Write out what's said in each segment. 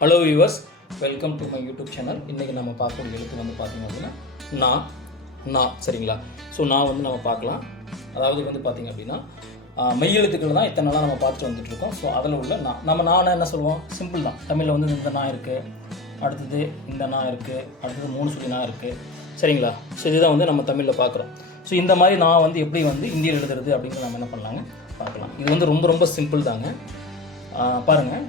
Hello viewers welcome to my YouTube channel இன்றைக்கி நம்ம பார்க்கக்கூடிய எழுத்து வந்து பார்த்திங்க அப்படின்னா நான் நான் சரிங்களா? ஸோ நான் வந்து நம்ம பார்க்கலாம். அதாவது வந்து பார்த்திங்க அப்படின்னா மெய்யெழுத்துக்கள் தான் இத்தனை நாளாக நம்ம பார்த்துட்டு வந்துட்டுருக்கோம் ஸோ அதில் உள்ள நான் நம்ம நான் என்ன சொல்லுவோம்? சிம்பிள் தான். தமிழில் வந்து இந்த நான் இருக்குது அடுத்தது இந்த நான் இருக்குது அடுத்தது மூணு சொல்லி நான் இருக்குது சரிங்களா? ஸோ இதுதான் வந்து நம்ம தமிழில் பார்க்குறோம். ஸோ இந்த மாதிரி நான் வந்து எப்படி வந்து இந்தியில் எழுதுறது அப்படிங்கிறது நம்ம என்ன பண்ணலாங்க? பார்க்கலாம். இது வந்து ரொம்ப ரொம்ப சிம்பிள் தாங்க. பாருங்கள்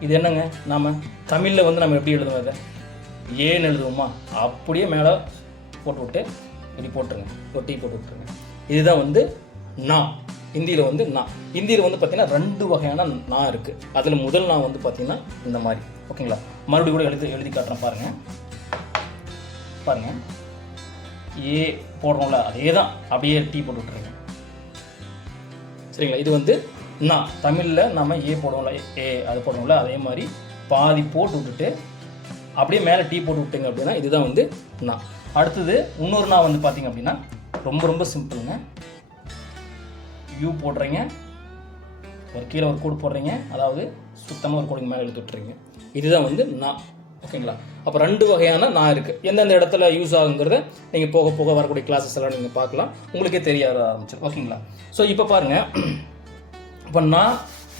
இது என்னங்க? நாம தமிழில் வந்து நம்ம எப்படி எழுதுவோம் இதை? ஏன்னு எழுதுவோமா? அப்படியே மேலே போட்டு விட்டு இப்படி போட்டுருங்க. ஒரு டீ போட்டு விட்டுருங்க. இதுதான் வந்து நான் ஹிந்தியில் வந்து நான் ஹிந்தியில் வந்து பார்த்தீங்கன்னா ரெண்டு வகையான நான் இருக்குது அதில் முதல் நான் வந்து பார்த்தீங்கன்னா இந்த மாதிரி. ஓகேங்களா? மறுபடியும் கூட எழுதி எழுதி காட்டுறேன் பாருங்கள் பாருங்கள் ஏ போடுறோம்ல அதே தான் அப்படியே டீ போட்டு விட்டுருங்க. சரிங்களா? இது வந்து நான் தமிழில் நம்ம ஏ போடுவோம்ல ஏ அது போடுவோம்ல அதே மாதிரி பாதி போட்டு விட்டுட்டு அப்படியே மேலே டீ போட்டு விட்டுங்க அப்படின்னா இதுதான் வந்து நான் அடுத்தது இன்னொரு நான் வந்து பார்த்தீங்க அப்படின்னா ரொம்ப ரொம்ப சிம்பிளுங்க. யூ போடுறீங்க. ஒரு கீழே ஒரு கோடு போடுறீங்க. அதாவது சுத்தமாக ஒரு கோடுக்கு மேலே எழுதி விட்டுறீங்க. இதுதான் வந்து நான் ஓகேங்களா அப்போ ரெண்டு வகையான நான் இருக்குது எந்தெந்த இடத்துல யூஸ் ஆகுங்கிறத நீங்கள் போக போக வரக்கூடிய கிளாஸஸ் எல்லாம் நீங்கள் பார்க்கலாம். உங்களுக்கே தெரிய ஆரம்பிச்சிடும் ஓகேங்களா ஸோ இப்போ பாருங்கள் இப்போ நான்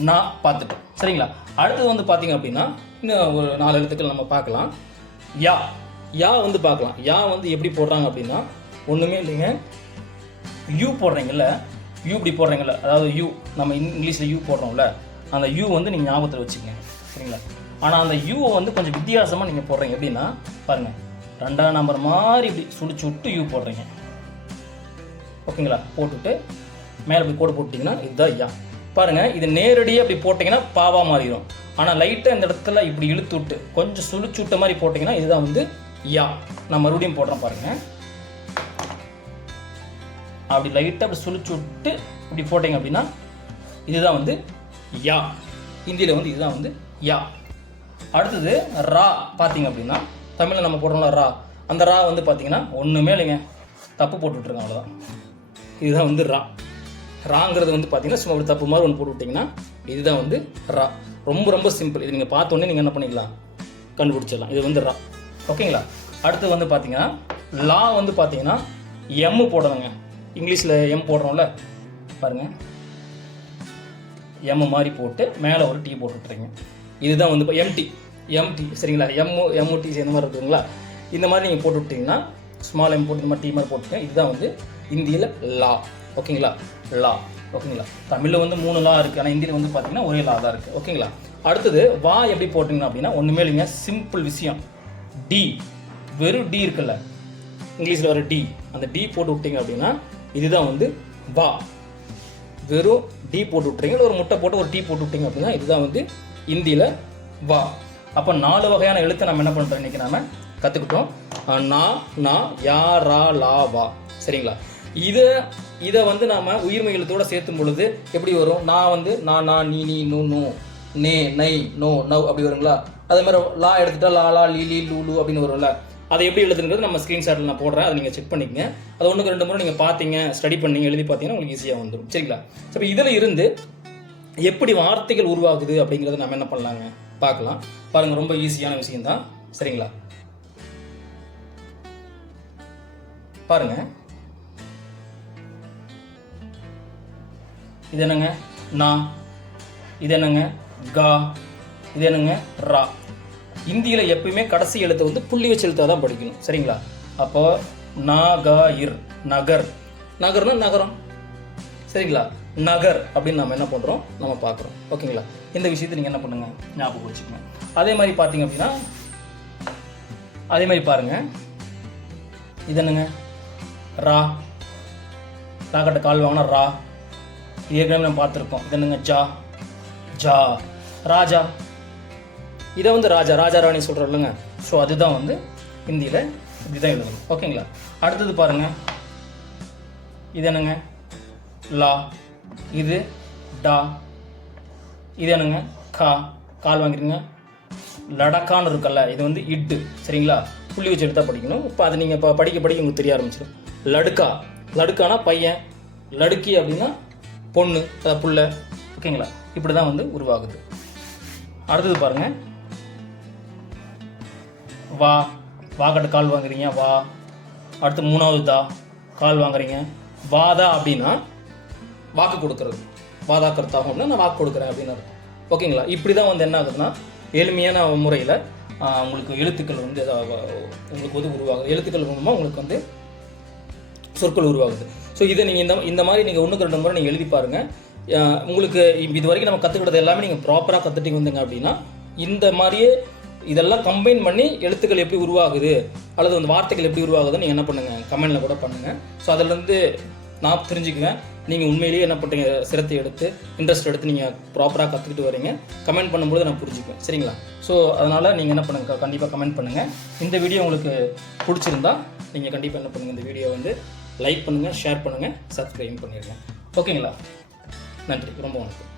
நான் பார்த்துட்டோம் சரிங்களா? அடுத்தது வந்து பார்த்தீங்க அப்படின்னா இன்னும் ஒரு நாலு எழுத்துக்கள் நம்ம பார்க்கலாம். யா. யா வந்து பார்க்கலாம். யா வந்து எப்படி போடுறாங்க அப்படின்னா ஒன்றுமே இல்லைங்க. யூ போடுறீங்கல்ல யூ இப்படி போடுறீங்கல்ல. அதாவது யூ நம்ம இங்கிலீஷில் யூ போடுறோம்ல. அந்த யூ வந்து நீங்கள் ஞாபகத்தில் வச்சுக்கங்க. சரிங்களா? ஆனால் அந்த யூவை வந்து கொஞ்சம் வித்தியாசமாக நீங்கள் போடுறீங்க எப்படின்னா பாருங்கள் ரெண்டாம் நம்பர் மாதிரி இப்படி சுடிச்சு விட்டு யூ போடுறீங்க. ஓகேங்களா? போட்டுவிட்டு மேலே இப்படி கோடு போட்டிங்கன்னா இதுதான் யா. பாருங்கள் இது நேரடியாக அப்படி போட்டிங்கன்னா பாவாக மாறிடும் ஆனால் லைட்டாக இந்த இடத்துல இப்படி இழுத்து விட்டு கொஞ்சம் சுழிச்சு விட்ட மாதிரி போட்டிங்கன்னா இதுதான் வந்து யா. நான் மறுபடியும் போடுறேன் பாருங்கள் அப்படி லைட்டாக அப்படி சுழிச்சு விட்டு இப்படி போட்டிங்க அப்படின்னா இதுதான் வந்து யா. ஹிந்தியில் வந்து இதுதான் வந்து யா. அடுத்தது ரா பார்த்தீங்க அப்படின்னா தமிழில் நம்ம போடுறோம்ல ரா. அந்த ரா வந்து பார்த்தீங்கன்னா ஒன்றுமே இல்லைங்க. தப்பு போட்டு விட்ருங்க அவ்வளோதான் இதுதான் வந்து ரா. ராங்கிறது வந்து பார்த்தீங்கன்னா சும்மா ஒரு தப்பு மாதிரி ஒன்று போட்டு விட்டிங்கன்னா இதுதான் வந்து ரா. ரொம்ப ரொம்ப சிம்பிள் இது நீங்கள் பார்த்தோன்னே நீங்கள் என்ன பண்ணிக்கலாம்? கண்டுபிடிச்சிடலாம். இது வந்து ரா. ஓகேங்களா? அடுத்து வந்து பார்த்தீங்கன்னா லா வந்து பார்த்தீங்கன்னா எம் போடணுங்க. இங்கிலீஷில் எம் போடுறோம்ல. பாருங்கள் எம் மாதிரி போட்டு மேலே ஒரு டீ போட்டு விட்டுறீங்க இதுதான் வந்து இப்போ எம்டி எம்டி சரிங்களா? எம் எம்ஓடி இந்த மாதிரி இருக்குங்களா இந்த மாதிரி நீங்கள் போட்டு விட்டீங்கன்னா ஸ்மால் எம் போட்டு இந்த மாதிரி டீ மாதிரி போட்டுங்க. இதுதான் வந்து இந்தியில் லா. ஓகேங்களா லா ஓகேங்களா தமிழில் வந்து மூணு லா இருக்குது ஆனால் இந்தியில் வந்து பார்த்தீங்கன்னா ஒரே லா தான் இருக்குது ஓகேங்களா அடுத்தது வா எப்படி போட்டிங்கன்னா அப்படின்னா ஒன்றுமே இல்லைங்க. சிம்பிள் விஷயம். டி வெறும் டி இருக்குல்ல? இங்கிலீஷில் வர டி அந்த டி போட்டு விட்டீங்க அப்படின்னா இதுதான் வந்து வா. வெறும் டி போட்டு விட்றீங்க இல்லை ஒரு முட்டை போட்டு ஒரு டீ போட்டு விட்டீங்க அப்படின்னா இதுதான் வந்து இந்தியில் வா. அப்போ நாலு வகையான எழுத்தை நம்ம என்ன பண்ணுறோம் இன்றைக்கி நம்ம கற்றுக்கிட்டோம் நா நா யா ரா லா வா. சரிங்களா? இதை இதை வந்து நாம் உயிர்மைகளத்தோடு சேர்த்தும் பொழுது எப்படி வரும்? நான் வந்து நான் நான் நீ நீ நூ நூ நே நை நோ நவ் அப்படி வருங்களா? அதே மாதிரி லா எடுத்துட்டா லா லா லீ லீ லூ லூ அப்படின்னு வரும்ல. அதை எப்படி எழுதுங்கிறது நம்ம ஸ்க்ரீன்ஷாட்டில் நான் போடுறேன். அதை நீங்கள் செக் பண்ணிக்கங்க. அது ஒன்றுக்கு ரெண்டு முறை நீங்கள் பார்த்தீங்க ஸ்டடி பண்ணீங்க எழுதி பார்த்தீங்கன்னா உங்களுக்கு ஈஸியாக வந்துடும் சரிங்களா? ஸோ இப்போ இதில் இருந்து எப்படி வார்த்தைகள் உருவாகுது அப்படிங்கிறத நம்ம என்ன பண்ணலாங்க? பார்க்கலாம். பாருங்கள் ரொம்ப ஈஸியான விஷயம்தான். சரிங்களா? பாருங்கள் இது என்னங்க நா. இது என்னங்க கா. இது என்னங்க ரா. இந்தியில் எப்பயுமே கடைசி எழுத்தை வந்து புள்ளி வச்சு எழுத்தாக தான் படிக்கணும். சரிங்களா? அப்போ நாகாயிர் நகர். நகர்னா நகரம். சரிங்களா? நகர் அப்படின்னு நம்ம என்ன பண்ணுறோம் நம்ம பார்க்குறோம். ஓகேங்களா? இந்த விஷயத்தை நீங்கள் என்ன பண்ணுங்க? ஞாபகம் வச்சுக்கோங்க. அதே மாதிரி பார்த்தீங்க அப்படின்னா அதே மாதிரி பாருங்க. இது என்னங்க ரா ராக்கட்ட கால் வாங்கினா ரா. ஏற்கனவே நம்ம பார்த்துருக்கோம். இது என்னங்க? ஜா. ஜா. ராஜா. இதை வந்து ராஜா ராஜா ராணி சொல்கிறோம் இல்லைங்க? ஸோ அதுதான் வந்து ஹிந்தியில் இப்படி தான் எழுதணும் ஓகேங்களா? அடுத்தது பாருங்கள் இது என்னங்க? லா. இது டா. இது என்னங்க? கா. கால் வாங்கிடுங்க லடக்கான்னு இருக்குல்ல இது வந்து இட்டு சரிங்களா? புள்ளி வச்சு எடுத்தால் படிக்கணும். இப்போ அதை நீங்கள் இப்போ படிக்க படிக்க உங்களுக்கு தெரிய ஆரம்பிச்சிடும். லடுக்கா. லடுக்கானா பையன். லடுக்கி அப்படின்னா பொண்ணு அதை புள்ள ஓகேங்களா? இப்படி தான் வந்து உருவாகுது. அடுத்தது பாருங்கள் வா வா கட்ட கால் வாங்குறீங்க வா. அடுத்து மூணாவது தா கால் வாங்குறீங்க. வாதா அப்படின்னா வாக்கு கொடுக்குறது. வாதா கருத்தாகும் நான் வாக்கு கொடுக்குறேன் அப்படின்னு அர்த்தம். ஓகேங்களா? இப்படி தான் வந்து என்ன ஆகுதுன்னா எளிமையான முறையில் உங்களுக்கு எழுத்துக்கள் வந்து உங்களுக்கு வந்து உருவாகுது. எழுத்துக்கள் மூலமாக உங்களுக்கு வந்து சொற்கள் உருவாகுது. ஸோ இதை நீங்கள் இந்த இந்த மாதிரி நீங்கள் ஒன்றுக்கு ரெண்டு முறை நீங்கள் எழுதி பாருங்கள் உங்களுக்கு இது வரைக்கும் நம்ம கற்றுக்கிட்டது எல்லாமே நீங்கள் ப்ராப்பராக கற்றுட்டு வந்தீங்க அப்படின்னா இந்த மாதிரியே இதெல்லாம் கம்பைன் பண்ணி எழுத்துக்கள் எப்படி உருவாகுது அல்லது அந்த வார்த்தைகள் எப்படி உருவாகுதுன்னு நீங்கள் என்ன பண்ணுங்கள் கமெண்டில் கூட பண்ணுங்கள் ஸோ அதுலேருந்து நான் தெரிஞ்சுக்குவேன். நீங்கள் உண்மையிலேயே என்ன பண்ணுறீங்க சிரத்தை எடுத்து இன்ட்ரெஸ்ட் எடுத்து நீங்கள் ப்ராப்பராக கற்றுக்கிட்டு வரீங்க. கமெண்ட் பண்ணும்போது நான் புரிஞ்சுக்குவேன். சரிங்களா? ஸோ அதனால் நீங்கள் என்ன பண்ணுங்க கண்டிப்பாக கமெண்ட் பண்ணுங்கள் இந்த வீடியோ உங்களுக்கு பிடிச்சிருந்தா நீங்கள் கண்டிப்பாக என்ன பண்ணுங்கள் இந்த வீடியோ வந்து லைக் பண்ணுங்கள் ஷேர் பண்ணுங்கள் சப்ஸ்கிரைப் பண்ணிடுங்க. ஓகேங்களா நன்றி ரொம்ப வணக்கம்.